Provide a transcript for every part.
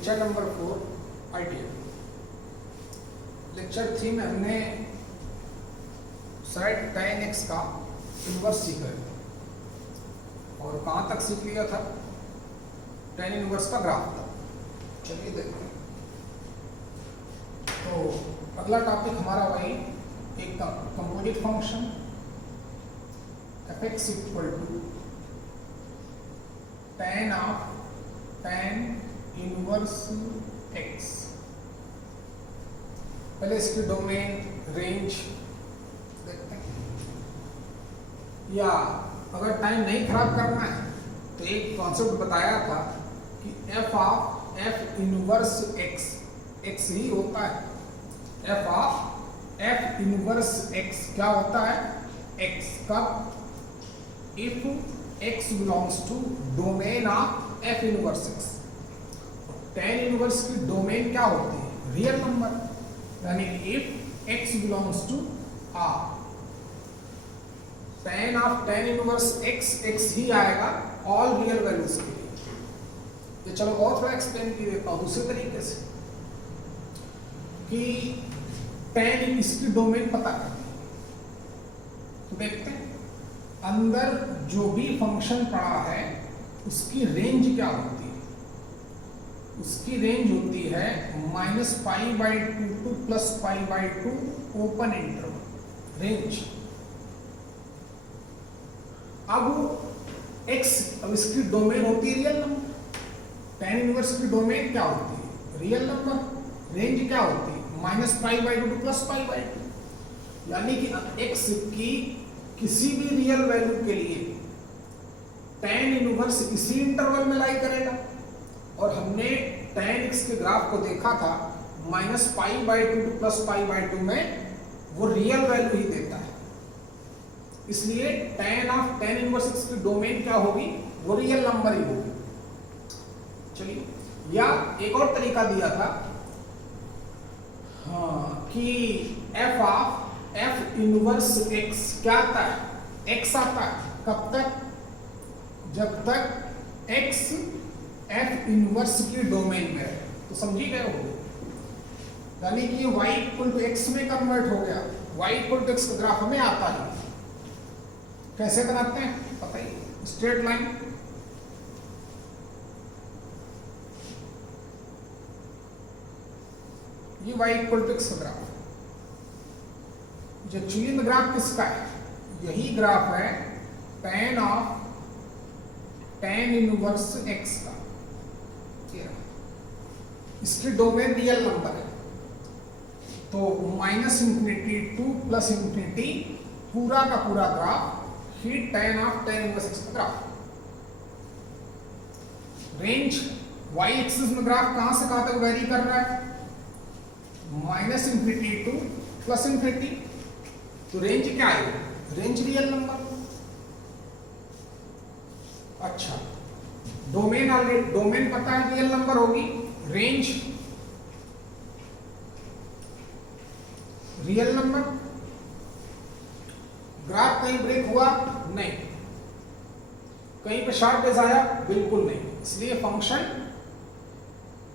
Lecture number 4 ITM. Lecture 3 में हमने side tan x का इन्वर्स सीखा है और कहाँ तक सीख लिया था? tan इन्वर्स का ग्राफ तक। चलिए देखते हैं। तो अगला टॉपिक हमारा वही एक composite function f(x) equal to tan inverse x। पहले इसकी डोमेन रेंज देखते हैं, या अगर टाइम नहीं खराब करना है तो एक कॉन्सेप्ट बताया था कि f इनवर्स x ही होता है। f इनवर्स x क्या होता है? x कब? if x belongs to domain of f inverse x। tan inverse की डोमेन क्या होती है? रियल नंबर, यानी if x belongs to R, tan inverse x ही आएगा ऑल रियल वैल्यूज के लिए। ये चलो और थोड़ा एक्सप्लेन कर देता हूं दूसरे तरीके से कि tan इसकी डोमेन पता करनी है। तो देखते हैं अंदर जो भी फंक्शन पड़ा है उसकी रेंज क्या होती है? उसकी रेंज होती है -π/2 to +π/2 ओपन इंटरवल रेंज। अब इसकी डोमेन होती है रियल नंबर। tan इनवर्स की डोमेन क्या होती है? Real number. रेंज क्या होती है? -π/2 to +π/2। यानी कि x की किसी भी रियल वैल्यू के लिए tan इनवर्स इसी इंटरवल में लाई करेगा। और हमने tan x के ग्राफ को देखा था -π/2 to +π/2 में वो रियल वैल्यू ही देता है। इसलिए tan इनवर्स x की डोमेन क्या होगी? वो रियल नंबर ही होगी। चलिए, या एक और तरीका दिया था कि f इनवर्स x क्या आता है? x आता है कब तक? जब तक x f इनवर्स की डोमेन में है। तो समझी गए हो, यानी कि y इक्वल टू x में कन्वर्ट हो गया। y इक्वल टू x का ग्राफ हमें आता है। कैसे बनाते हैं पता ही? स्ट्रेट लाइन, ये y इक्वल टू x का ग्राफ। जो एक्चुअली में ग्राफ किसका है? यही ग्राफ है tan इनवर्स x का। इसकी डोमेन रियल नंबर है। तो -∞ टू +∞ पूरा का पूरा ग्राफ ही tan इनवर्स x का ग्राफ। रेंज y एक्सिस में ग्राफ कहां से कहां तक वेरी कर रहा है? -∞ टू +∞। तो रेंज क्या है? Range real number. अच्छा, डोमेन पता है रियल नंबर होगी, रेंज रियल नंबर। ग्राफ कहीं ब्रेक हुआ? नहीं। कहीं पे शार्प बेस आया? बिल्कुल नहीं। इसलिए फंक्शन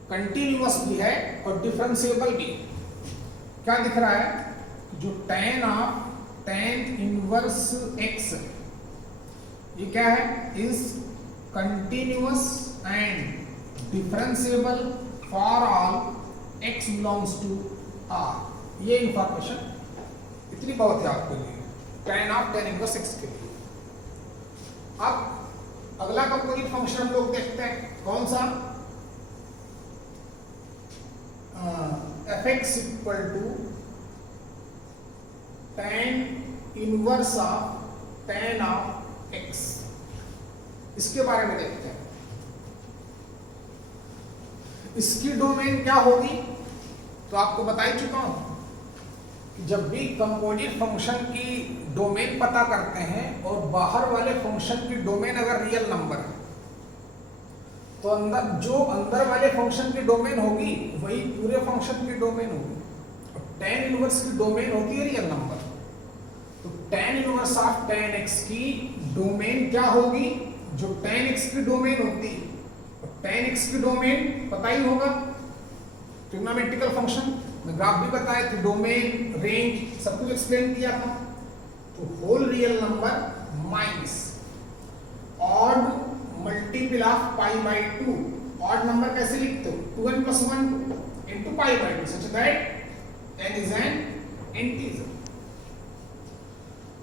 कंटिन्यूअस भी है और डिफरेंशिएबल भी। क्या दिख रहा है? जो tan इनवर्स x ये क्या है? Is continuous and differentiable for all x belongs to R। ये इंफॉर्मेशन इतनी बहुत है आपके लिए tan इनवर्स x के लिए। अब अगला कंपोजिट फंक्शन हम लोग देखते हैं। कौन सा? f(x) equal to tan inverse of tan x। इसके बारे में देखते हैं। इसकी डोमेन क्या होगी? तो आपको बता ही चुका हूं कि जब भी कंपोजिट फंक्शन की डोमेन पता करते हैं और बाहर वाले फंक्शन की डोमेन अगर रियल नंबर है तो अंदर वाले फंक्शन की डोमेन होगी वही पूरे फंक्शन की डोमेन होगी। tan इनवर्स की डोमेन होती है रियल नंबर। तो tan inverse of tan x की डोमेन क्या होगी? जो tan x की डोमेन होती है tan x की डोमेन पता ही होगा, ट्रिग्नोमेट्रिकल फंक्शन में ग्राफ भी बताया थी, डोमेन रेंज सब कुछ एक्सप्लेन किया था। तो whole real number minus odd multiple of pi by two. Odd number कैसे लिखते हो? 2n plus 1 into pi by 2 such that n is an integer।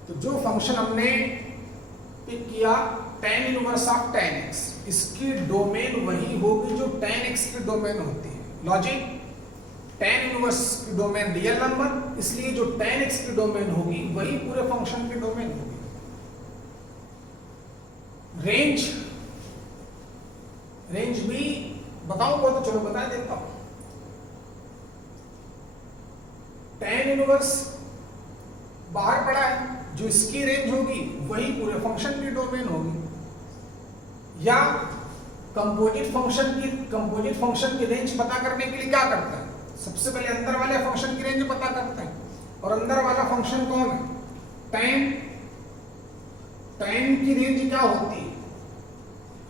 तो जो फंक्शन हमने पिक किया tan inverse of tan x, इसकी डोमेन वही होगी जो tan x की डोमेन होती है। लॉजिक, tan इनवर्स की डोमेन रियल नंबर, इसलिए जो tan x की डोमेन होगी वही पूरे फंक्शन की डोमेन होगी। रेंज भी बताऊंगा तो चलो बता देता हूं। tan इनवर्स बाहर पड़ा है, जो इसकी रेंज होगी वही पूरे फंक्शन की डोमेन होगी। या कंपोजिट फंक्शन की रेंज पता करने के लिए क्या करता है? सबसे पहले अंदर वाले फंक्शन की रेंज पता करते हैं, और अंदर वाला फंक्शन कौन है? tan की रेंज क्या होती है?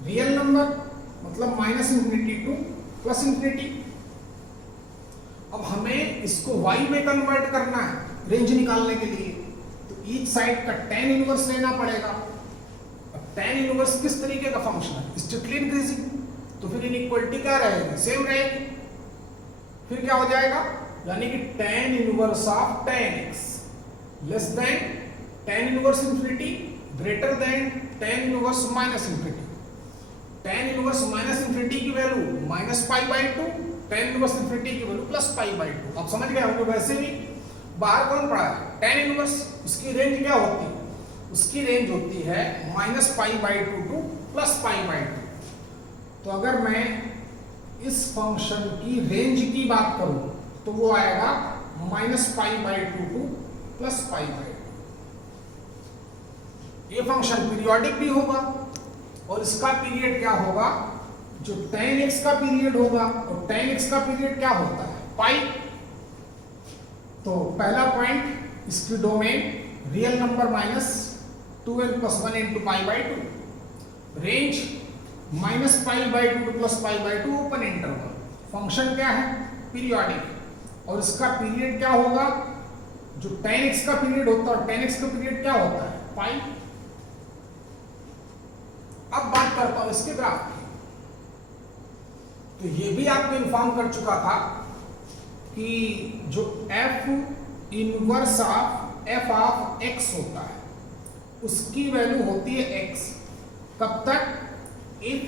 रियल नंबर, मतलब minus infinity two plus infinity. अब हमें इसको y में कन्वर्ट करना है रेंज निकालने के लिए, तो ईच साइड का tan इनवर्स लेना पड़ेगा। अब tan इनवर्स किस तरीके का फंक्शन है? स्ट्रिक्टली इंक्रीजिंग, तो फिर इनइक्वालिटी क्या रहेगी? सेम रहेगी। फिर क्या हो जाएगा? यानी कि tan inverse of tan x less than tan inverse infinity greater than tan inverse minus infinity. tan inverse minus infinity की value minus pi by two, tan inverse infinity की value plus pi by two. आप समझ गए होंगे। वैसे भी बाहर कौन पड़ा है? tan inverse. उसकी रेंज क्या होती है? उसकी रेंज होती है minus pi by two to plus pi by two. तो अगर मैं इस फंक्शन की रेंज की बात करूं तो वो आएगा minus pi by two to plus pi by to. ये फंक्शन पीरियोडिक भी होगा, और इसका पीरियड क्या होगा? जो tan x का पीरियड होगा, और tan x का पीरियड क्या होता है? पाई। तो पहला पॉइंट, इसकी domain real number minus 2n plus 1 into pi by two, range minus pi by two plus pi by to, open interval. Function क्या है? पीरियोडिक। और इसका पीरियड क्या होगा? जो tan x का पीरियड होता है, और tan x का पीरियड क्या होता है? पाई। अब बात करता हूं इसके ग्राफ की। तो ये भी आपको इन्फॉर्म कर चुका था कि जो f inverse of f of x होता है, उसकी वैल्यू होती है x। कब तक? If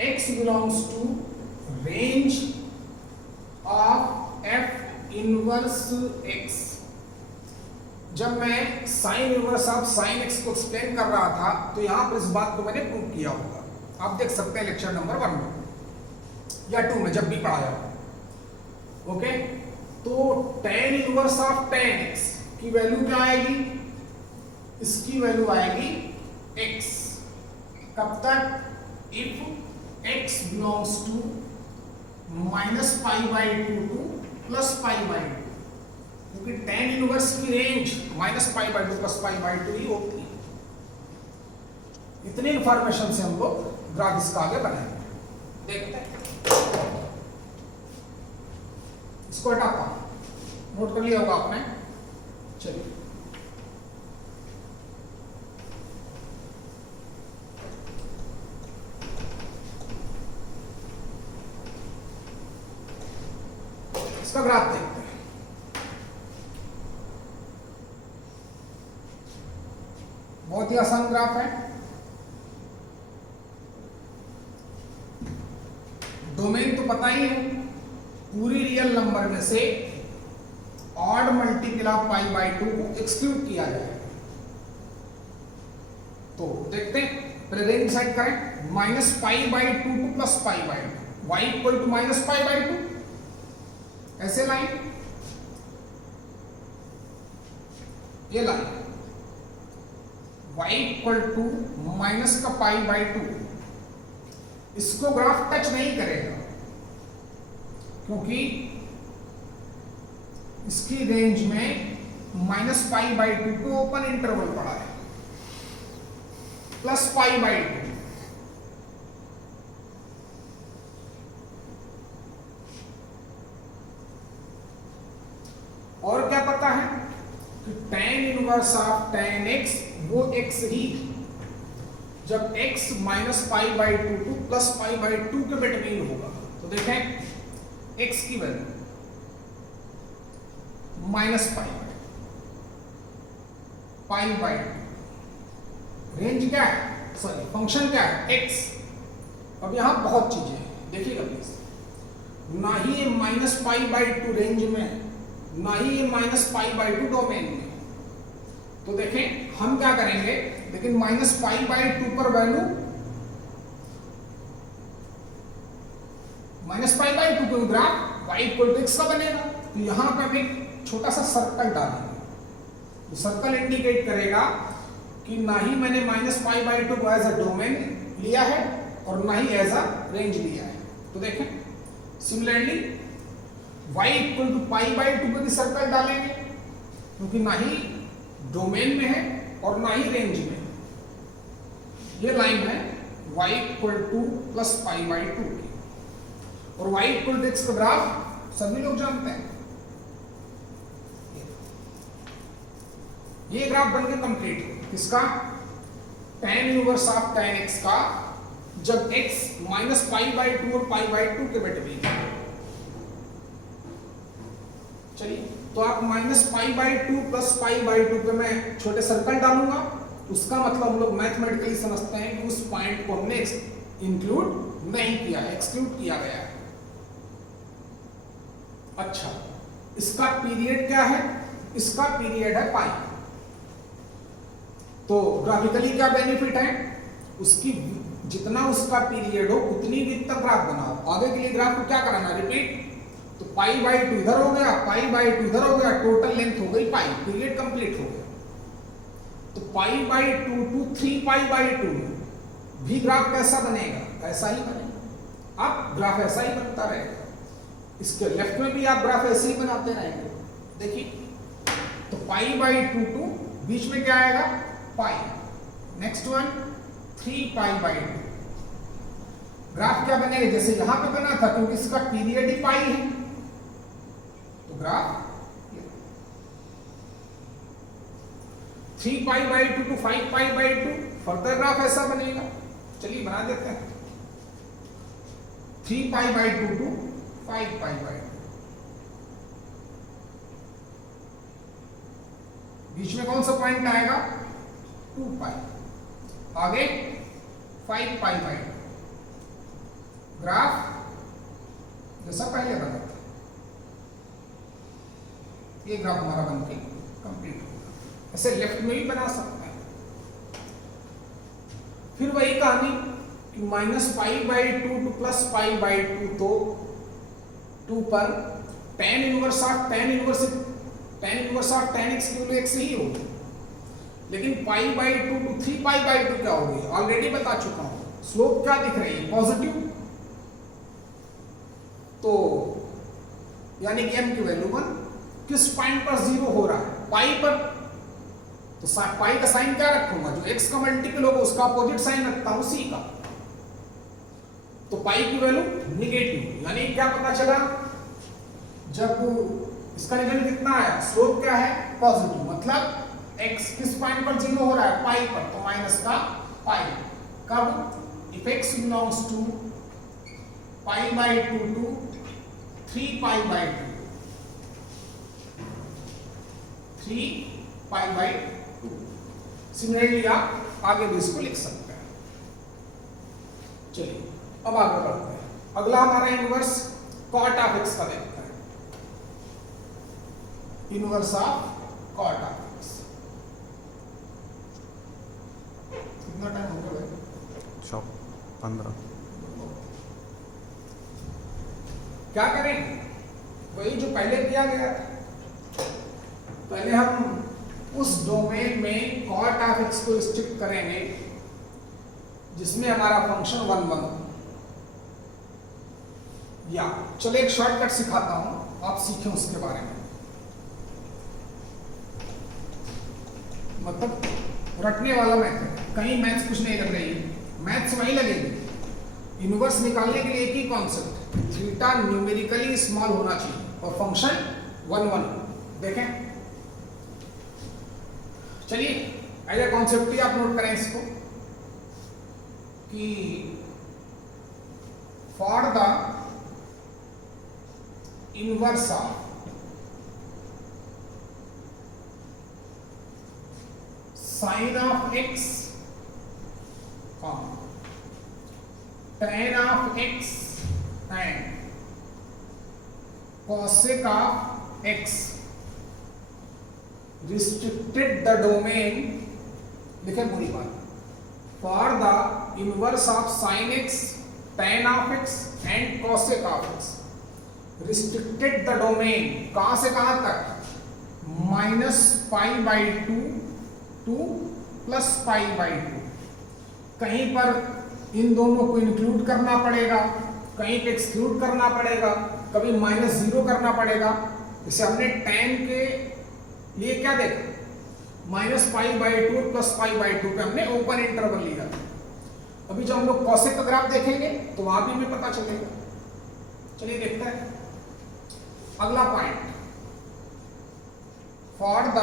x belongs to range of f inverse x। जब मैं sine inverse of sine x को एक्सप्लेन कर रहा था, तो यहां पर इस बात को मैंने प्रूव किया होगा। आप देख सकते हैं लेक्चर नंबर 1 में या 2 में, जब भी पढ़ाया हो। ओके, तो tan inverse of tan x की वैल्यू क्या आएगी? इसकी वैल्यू आएगी x। कब तक? If x belongs to minus pi by two to plus pi by two, क्योंकि tan इनवर्स की range minus pi by two plus pi by two ही होती है। इतनी इंफॉर्मेशन से हम लोग ग्राफ इसका आगे बढ़ाएंगे। देखते हैं, इसको हटाता हूं, नोट कर लिया होगा आपने। चलिए, इसका ग्राफ देखते हैं। बहुत ही आसान ग्राफ है। डोमेन तो पता ही है, पूरी रियल नंबर में से odd multiple of pi by two को एक्सक्लूड किया जाएगा। तो देखते हैं, पहले रेंज डिसाइड करें। Minus pi by two to plus pi by two, y equal to minus pi by two, ऐसे लाइन, ये line y equal to minus का पाई बाई टू। इसको ग्राफ टच नहीं करेगा, क्योंकि इसकी रेंज में माइनस पाई बाई टू को ओपन इंटरवल पड़ा है, plus pi by to. Inverse of tan x वो x ही जब x minus pi by two to plus pi by two के बिटवीन होगा। तो देखें x की value minus pi by two, range क्या है, सॉरी फंक्शन क्या है x। अब यहां बहुत चीजें हैं, देखिएगा प्लीज, ना ही ये minus pi by two range में, ना ही ये minus pi by two domain में। तो देखें हम क्या करेंगे, लेकिन माइनस पाई बाई टू पर value minus pi by two पर graph y equal to x का बनेगा। तो यहां पे हम एक छोटा सा सर्कल डालेंगे, तो सर्कल इंडिकेट करेगा कि ना ही मैंने माइनस पाई बाई टू को एज अ डोमेन लिया है और ना ही एज अ रेंज लिया है। तो देखें similarly y equal to pi by two पर भी सर्कल डालेंगे, क्योंकि ना ही डोमेन में है और ना ही रेंज में। ये लाइन है y equal to plus pi by to की, और y इक्वल टू x का ग्राफ सभी लोग जानते हैं। ये ग्राफ बनकर कंप्लीट हो किसका, tan inverse of tan x का, जब x minus pi by to और पाई बाई टू के बिटवीन। चलिए तो आप minus pi by two plus pi by to पे मैं छोटे सर्कल डालूंगा, उसका मतलब हम लोग मैथमेटिकली समझते हैं कि उस पॉइंट को हमने इंक्लूड नहीं किया, एक्सक्लूड किया गया है। अच्छा, इसका पीरियड क्या है, इसका पीरियड है पाई। तो ग्राफिकली क्या बेनिफिट है, उसकी जितना उसका पीरियड हो उतनी विड्थ तक ग्राफ बनाओ। आगे के लिए ग्राफ को क्या कराना, रिपीट। तो पाई बाई टू इधर हो गया, पाई बाई टू इधर हो गया, टोटल लेंथ हो गई पाई, पीरियड कंप्लीट हो गया। तो pi by two to 3 pi by two में भी ग्राफ कैसा बनेगा, ऐसा ही बनेगा। अब ग्राफ ऐसा ही बनता रहेगा, इसके लेफ्ट में भी आप ग्राफ ऐसे ही बनाते रहेंगे। देखिए तो पाई बाई टू टू बीच में क्या आएगा, pi, next one 3 pi by two. Graph क्या बनेगा, जैसे यहां पे बना था, क्योंकि इसका पीरियड ही पाई है। तो graph 3 pi by two to 5 pi by two, further graph ऐसा बनेगा। चलिए बना देते हैं, 3 pi by two to 5 pi by two, बीच में कौन सा पॉइंट आएगा, 2 पाई, आगे 5 पाई बाई टू। ग्राफ जैसा पहले बना था, ये ग्राफ हमारा बनके कंप्लीट होगा। ऐसे लेफ्ट में भी बना सकते हैं। फिर वही कहानी कि minus pi by two to plus pi by two, तो 2 पर tan inverse of tan of tan x की वैल्यू x ही होगी। लेकिन pi by two to 3 pi by two क्या होगी, ऑलरेडी बता चुका हूं। स्लोप क्या दिख रही है, पॉजिटिव। तो यानी कि m की वैल्यू 1 किस पॉइंट पर 0 हो रहा है, पाई पर। तो पाई का साइन क्या रखूंगा, जो x का मल्टीपल होगा उसका अपोजिट साइन रखता हूं c का। तो पाई की वैल्यू निगेटिव, यानी क्या पता चला, जब इसका रिजल्ट कितना आया, स्लोप क्या है, पॉजिटिव। मतलब x किस पॉइंट पर 0 हो रहा है, पाई पर, तो माइनस का पाई। कब, if x belongs to pi by two to 3 pi by two, 3 pi by two. Similarly आप आगे भी इसको लिख सकते हैं। चलिए अब आगे बढ़ते हैं। अगला हमारा इनवर्स कॉट ऑफ x का देखते हैं। Inverse of cot of x कितना टाइम हो गया भाई, 15। क्या करेंगे, वही जो पहले किया गया था। पहले हम उस डोमेन में कॉट ऑफ x को स्ट्रिक्ट करेंगे जिसमें हमारा फंक्शन 1 1 हो। या चलो एक शॉर्टकट सिखाता हूं, आप सीखें उसके बारे में। मतलब रटने वाला मेथड, कहीं मैथ्स कुछ नहीं लग रही, मैथ्स वही लगेगी। इनवर्स निकालने के लिए एक ही कॉन्सेप्ट, थीटा न्यूमेरिकली स्मॉल होना चाहिए और फंक्शन 1 1। देखें चलिए एज ए कॉन्सेप्ट ही आप नोट करें इसको कि for the inverse of sign of x, tan of x and cosec of x restricted the domain, लिखें पूरी बात, for the inverse of sin x, tan of x and cosec of x restricted the domain कहां से कहां तक, -π/2 to +π/2। कहीं पर इन दोनों को इंक्लूड करना पड़ेगा, कहीं पे एक्सक्लूड करना पड़ेगा, कभी -0 करना पड़ेगा। जैसे हमने tan के लिए क्या देखा, -π/2 और +π/2 पे हमने ओपन इंटरवल लिया। अभी जब हम लोग कॉसेक का ग्राफ देखेंगे तो वहां भी हमें पता चलेगा। चलिए देखते हैं अगला point, for the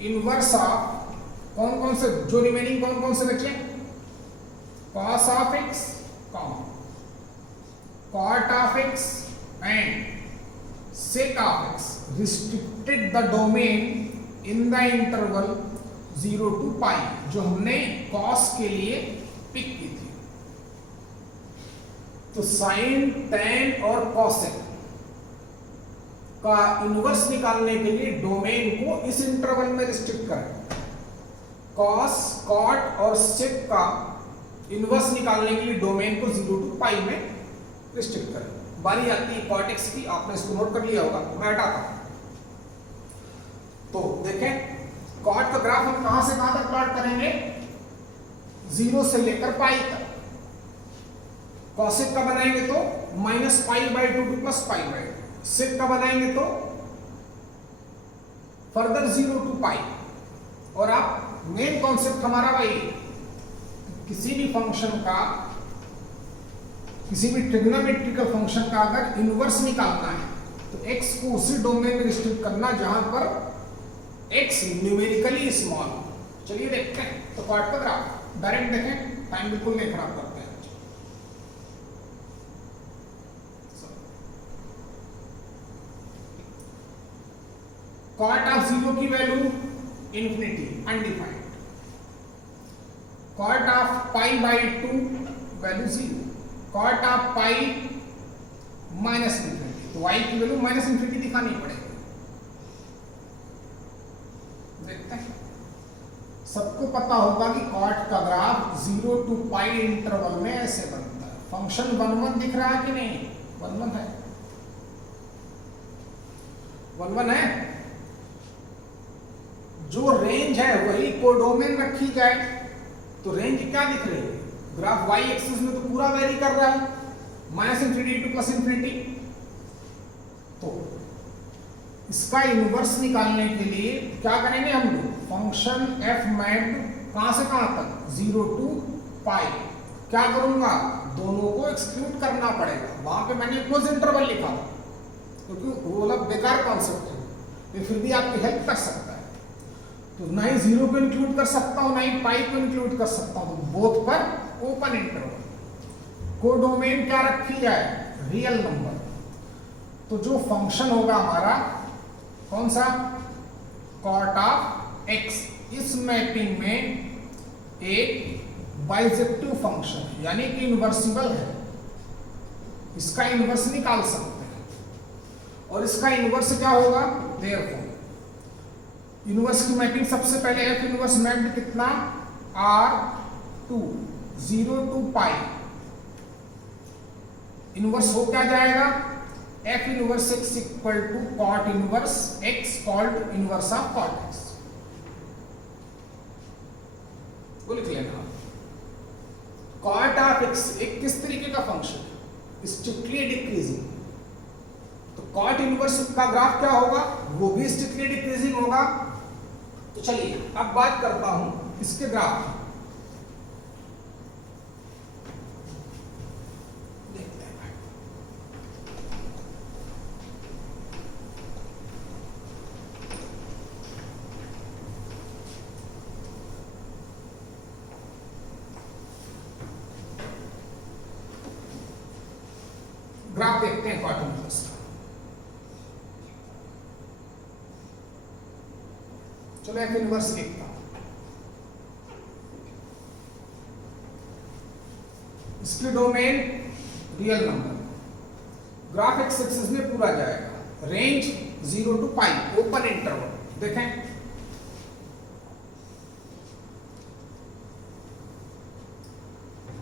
inverse of, कौन कौन से जो रिमेनिंग कौन कौन से बचे, cos of x, cot of x and sec of x restricted the domain in the interval 0 to π, जो हमने cos के लिए पिक की थी। तो sin, tan और cosec का इनवर्स निकालने के लिए डोमेन को इस इंटरवल में रिस्ट्रिक्ट करें। cos, cot और sec का इनवर्स निकालने के लिए डोमेन को 0 to π में रिस्ट्रिक्ट करें। बारी आती है cot x की, आपने इसको नोट कर लिया होगा, मैं हटाता हूं। तो देखें cot का ग्राफ हम कहां से कहां तक प्लॉट करेंगे, 0 से लेकर π तक। cosec का बनाएंगे तो -π/2 to +π/2, sec का बनाएंगे तो फर्दर 0 to π। और आप मेन कॉन्सेप्ट हमारा वही, किसी भी फंक्शन का, किसी भी ट्रिग्नोमेट्रिकल फंक्शन का अगर इनवर्स निकालना है तो x को उसी डोमेन में रिस्ट्रिक्ट करना जहां पर x न्यूमेरिकली स्मॉल। चलिए देखते हैं। तो कॉट का ग्राफ डायरेक्ट देखें, टाइम बिल्कुल नहीं खराब करते हैं। कॉट ऑफ 0 की value infinity, undefined. cot of π/2 value 0, cot of π -∞, तो y की वैल्यू -∞ दिखानी पड़ेगी। देखते हैं, सबको पता होगा कि cot का ग्राफ 0 to π इंटरवल में ऐसे बनता है। फंक्शन 1 दिख रहा है कि नहीं, 1 है, 1 है। जो रेंज है वही कोडोमेन रखी जाए तो रेंज क्या दिख रही है, ग्राफ y एक्सिस में तो पूरा वेरी कर रहा है, -∞ to +∞। तो इसका इनवर्स निकालने के लिए क्या करेंगे हम लोग, फंक्शन f मैप्ड कहां से कहां तक, 0 to π। क्या करूंगा, दोनों को एक्सक्लूड करना पड़ेगा। वहां पे मैंने क्लोज इंटरवल लिखा क्योंकि वो वाला बेकार कॉन्सेप्ट है, ये फिर भी आपकी हेल्प कर सकता है। तो ना ही 0 को इंक्लूड कर सकता हूं, ना ही π को इंक्लूड कर सकता हूं, तो बोथ पर ओपन इंटरवल। कोडोमेन क्या रखी जाए, रियल नंबर। तो जो फंक्शन होगा हमारा कौन सा, cot of x, इस मैपिंग में एक बाइजेक्टिव फंक्शन है, यानी कि इनवर्सिबल है। इसका इनवर्स निकाल सकते हैं। और इसका इनवर्स क्या होगा, देयरफॉर इनवर्स की मैपिंग सबसे पहले f इनवर्स मैप्ड कितना, R2 0 to π। इनवर्स हो क्या जाएगा, f inverse x equal to cot inverse x called inverse of cot x। वो लिख लेना। cot ऑफ x एक किस तरीके का फंक्शन है, स्ट्रिक्टली डिक्रीजिंग। तो cot इनवर्स का ग्राफ क्या होगा, वो भी स्ट्रिक्टली डिक्रीजिंग होगा। तो चलिए अब बात करता हूं इसके ग्राफ। देखते हैं देखते हैं कॉट इनवर्स का। चलो एफ इनवर्स लिखता हूं। इसकी domain real number, graph x axis में पूरा जाएगा, range 0 to pi, open interval. देखें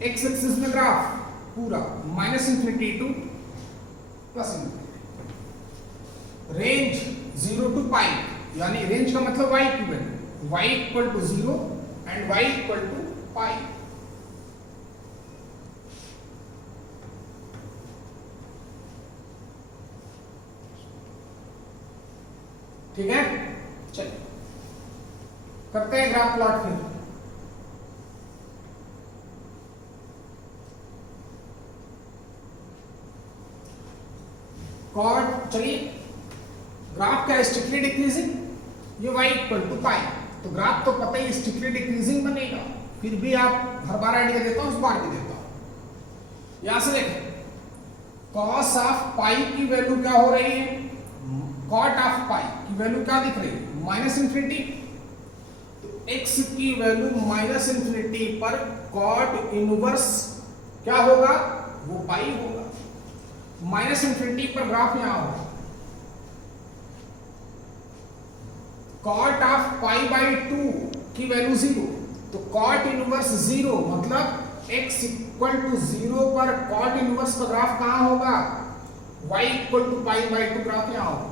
एक्स एक्सिस में ग्राफ पूरा -∞ टू +∞, रेंज 0 to पाई, यानी रेंज का मतलब y equivalent, y equal to 0 and y equal to pi. ठीक है, चलिए करते हैं ग्राफ प्लॉट फिर। कॉट, चलिए ग्राफ क्या है, स्ट्रिक्टली डिक्रीजिंग, ये y इक्वल टू पाई, तो ग्राफ तो पता ही स्ट्रिक्टली डिक्रीजिंग बनेगा। फिर भी आप हर बार आइडिया देता हूं, इस बार भी देता हूं। यहां से देखें कॉस ऑफ पाई की वैल्यू क्या हो रही है, कॉट ऑफ पाई की वैल्यू क्या दिख रही है, -∞। तो x की वैल्यू -∞ पर कॉट इनवर्स क्या होगा, वो पाई होगा। -∞ पर ग्राफ यहां होगा, कॉट ऑफ पाई बाई 2 की वैल्यू 0, तो कॉट इनवर्स 0 मतलब x इक्वल टू 0 पर कॉट इनवर्स का ग्राफ कहां होगा, y equal to pi by 2 graph यहां होगा।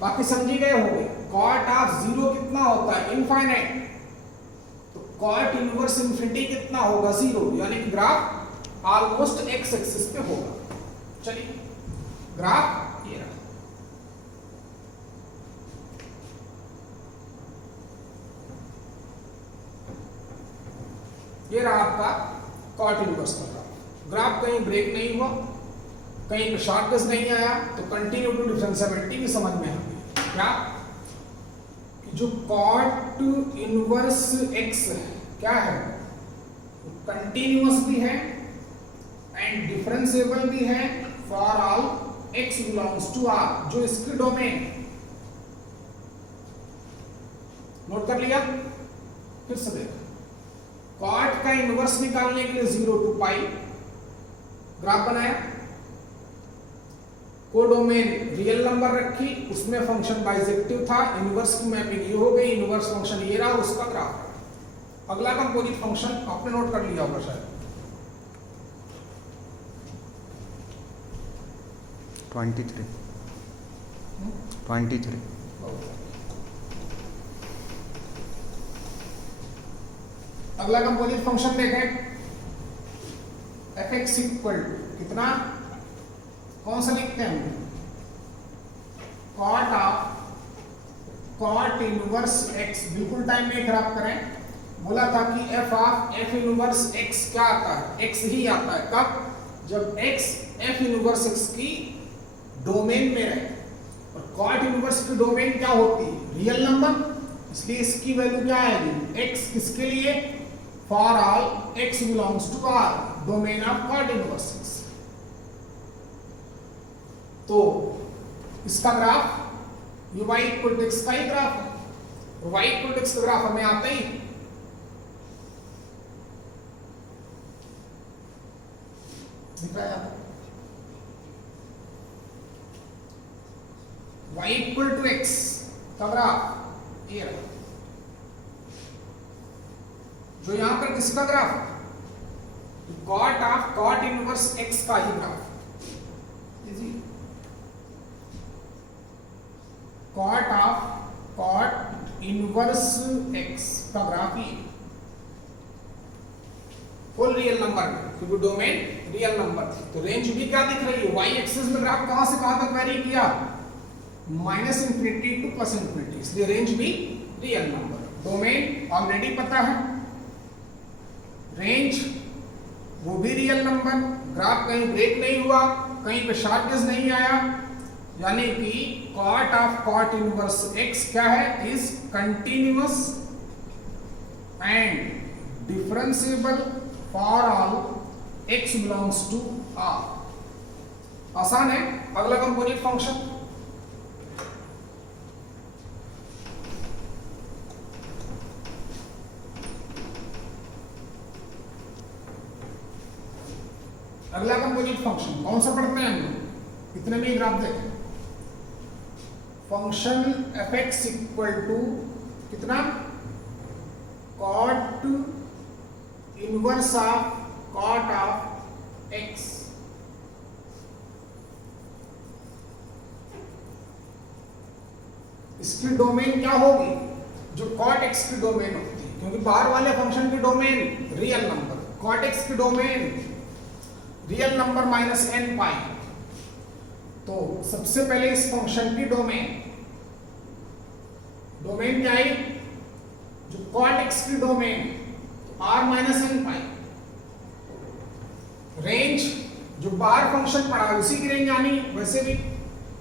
बाकी समझी गए होंगे, कॉट ऑफ 0 कितना होता है, इनफाइनाइट, तो कॉट इनवर्स इन्फिनिटी कितना होगा, 0, यानी कि ग्राफ ऑलमोस्ट x एक्सिस पे होगा। चलिए ग्राफ ये रहा, ये रहा आपका कॉट इनवर्स का ग्राफ। ग्राफ कहीं ब्रेक नहीं हुआ, कहीं पे शॉर्टकट नहीं आया, तो कंटिन्यू टू डिफरेंशिएबिलिटी भी समझ में आ गई। क्या कि जो कॉट इनवर्स x है क्या है, कंटिन्यूअस भी है एंड डिफरेंशिएबल भी है for all x belongs to r, जो इसकी डोमेन। नोट कर लिया, फिर से देखो, कॉट का इनवर्स निकालने के लिए 0 to पाई ग्राफ बनाया, कोडोमेन रियल नंबर रखी, उसमें फंक्शन बाइजेक्टिव था, इनवर्स की मैपिंग ये हो गई, इनवर्स फंक्शन ये रहा, उसका ग्राफ रहा। अगला कंपोजिट फंक्शन आपने नोट कर लिया होगा शायद, 23 अगला कंपोजिट फंक्शन देखें, fx इक्वल टू कितना, कौन सा लिखते हैं, cot of cot inverse x, बिल्कुल टाइम नहीं खराब करें। बोला था कि f of f inverse x क्या आता है, x ही आता है। कब, जब x f इनवर्स x की डोमेन में रहे, और कॉट इनवर्स की डोमेन क्या होती है, रियल नंबर, इसलिए इसकी वैल्यू क्या आएगी, x किसके लिए, for all x belongs to r, domain of cot inverse x। तो इसका ग्राफ ये y इक्वल टू x का ही ग्राफ है, और y इक्वल टू x का ग्राफ हमें आता ही दिखाया था, y इक्वल टू x का ग्राफ ये रहा, जो यहां पर किसका ग्राफ है, cot of cot inverse x का ही graph, cot of cot inverse x का ग्राफ ही फुल रियल नंबर में, क्योंकि डोमेन रियल नंबर थी। तो रेंज भी क्या दिख रही है, y एक्सिस में ग्राफ कहां से कहां तक वेरी किया, -∞ टू +∞, इसलिए रेंज भी रियल नंबर। डोमेन ऑलरेडी पता है, रेंज वो भी रियल नंबर, ग्राफ कहीं ब्रेक नहीं हुआ, कहीं पे शॉर्टेज नहीं आया, यानी कि cot of cot inverse x क्या है, is continuous and differentiable for all x belongs to r। आसान है। अगला कंपोजिट फंक्शन, अगला कंपोजिट फंक्शन कौन सा पढ़ते हैं हम लोग, इतने में ही ग्राफ देखें। Function F X equal to कितना, cot inverse of cot of X. इसकी डोमेन क्या होगी, जो कॉट एक्स की डोमेन होती है, क्योंकि बाहर वाले फंक्शन की domain real number, cot X की domain real number minus N pi. तो सबसे पहले इस फंक्शन की डोमेन क्या है, जो कॉट एक्स की domain are minus N pi. Range जो बाहर फंक्शन पढ़ा उसी की रेंज आनी, वैसे भी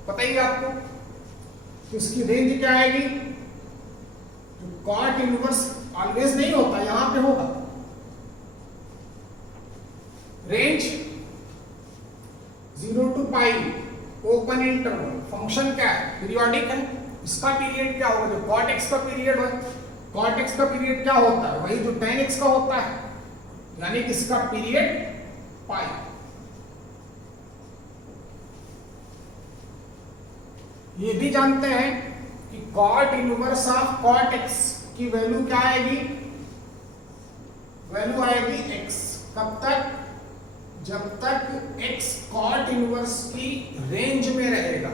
पता ही आपको, तो इसकी रेंज क्या आएगी, जो कॉट इनवर्स ऑलवेज नहीं होता, यहां पे होगा range 0 to pi open interval. Function क्या है, पीरियोडिक है। इसका पीरियड क्या होगा, जो कॉट एक्स का पीरियड है, कॉट एक्स का पीरियड क्या होता है, वही जो tan x का होता है, यानी कि इसका पीरियड पाई। ये भी जानते हैं कि cot inverse of cot X की वैल्यू क्या आएगी, वैल्यू आएगी x। कब तक, जब तक x कॉट इनवर्स की रेंज में रहेगा।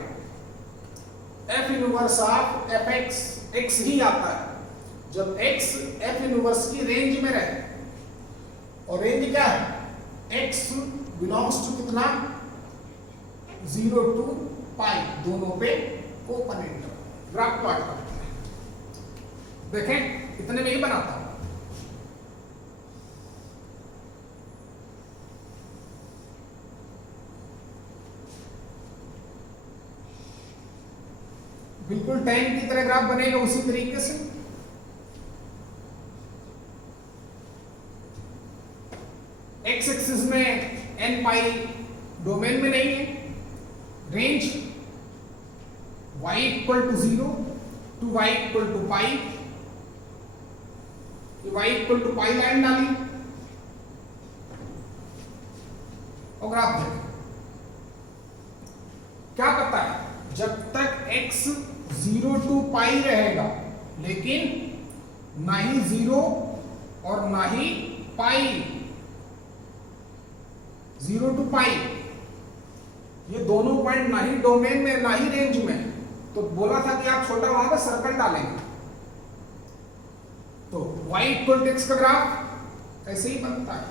f inverse of F x, x ही आता है जब x f इनवर्स की रेंज में रहे। और रेंज क्या है, x बिलोंग्स टू कितना, 0 to पाई, दोनों पे ओपन इंटरवल। ग्राफ प्लॉट करते हैं, देखें इतने में ही बनाता हूं। बिल्कुल tan की तरह ग्राफ बनेगा उसी तरीके से। x एक्सिस में n पाई डोमेन में नहीं है। Range y equal to 0 to y equal to pi, y equal to pi line डाली और ग्राफ देखें। क्या पता है, जब तक x 0 टू पाई रहेगा, लेकिन ना ही 0 और ना ही पाई, 0 टू पाई ये दोनों पॉइंट ना ही डोमेन में ना ही रेंज में। तो बोला था कि आप छोटा वहां पर सर्कल डालेंगे, तो y इक्वल टू एक्स का ग्राफ ऐसे ही बनता है।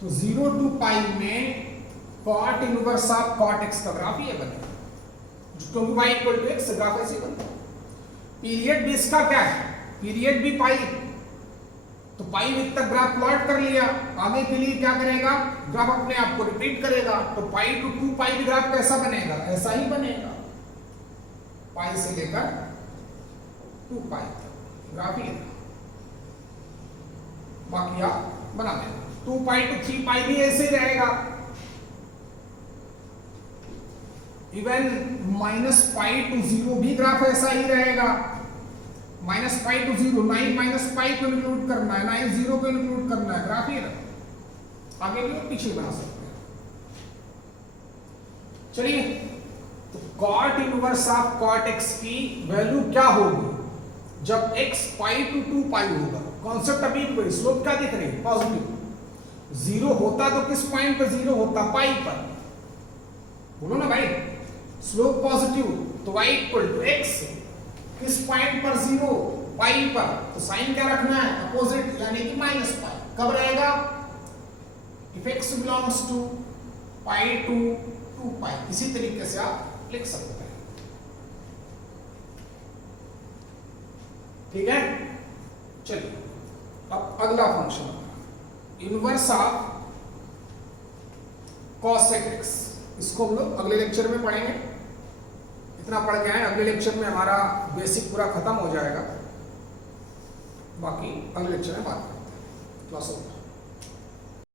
तो 0 टू पाई में cot inverse of cot X का ग्राफ ये बनेगा, क्योंकि y equal to X graph ऐसे बनता है। पीरियड भी इसका क्या है, पीरियड भी पाई, तो पाई विथ तक ग्राफ प्लॉट कर लिया। आगे के लिए क्या करेगा, ग्राफ अपने आप को रिपीट करेगा। तो पाई टू 2 पाई भी ग्राफ कैसा बनेगा, ऐसा ही बनेगा, पाई से लेकर 2 पाई तक ग्राफ ही। बाकी आप बना देना, 2 पाई टू 3 पाई भी ऐसे ही रहेगा। इवन माइनस पाई टू 0 भी ग्राफ ऐसा ही रहेगा। माइनस पाई टू 0, ना ही माइनस पाई को इंक्लूड करना है, ना ही 0 को इंक्लूड करना है, ग्राफ ही रहा। आगे भी पीछे बना सकते हैं। चलिए, तो cot inverse of cot X की वैल्यू क्या होगी जब x पाई टू 2 पाई होगा। कॉन्सेप्ट अभी कोई, स्लोप क्या दिख रही है, पॉजिटिव। 0 होता तो किस पॉइंट पर 0 होता, पाई पर, बोलो ना भाई। स्लोप पॉजिटिव तो y इक्वल टू x, किस पॉइंट पर 0, पाई पर, तो साइन क्या रखना है, अपोजिट, यानी कि माइनस पाई। कब रहेगा, if x belongs to pi to 2 pi. इसी तरीके से आप लिख सकते हैं, ठीक है। चलिए, अब अगला function inverse of cosec x, इसको हम लोग अगले लेक्चर में पढ़ेंगे। इतना पढ़ के आए, अगले लेक्चर में हमारा बेसिक पूरा खत्म हो जाएगा। बाकी अगले लेक्चर में बात करते हैं। Class over.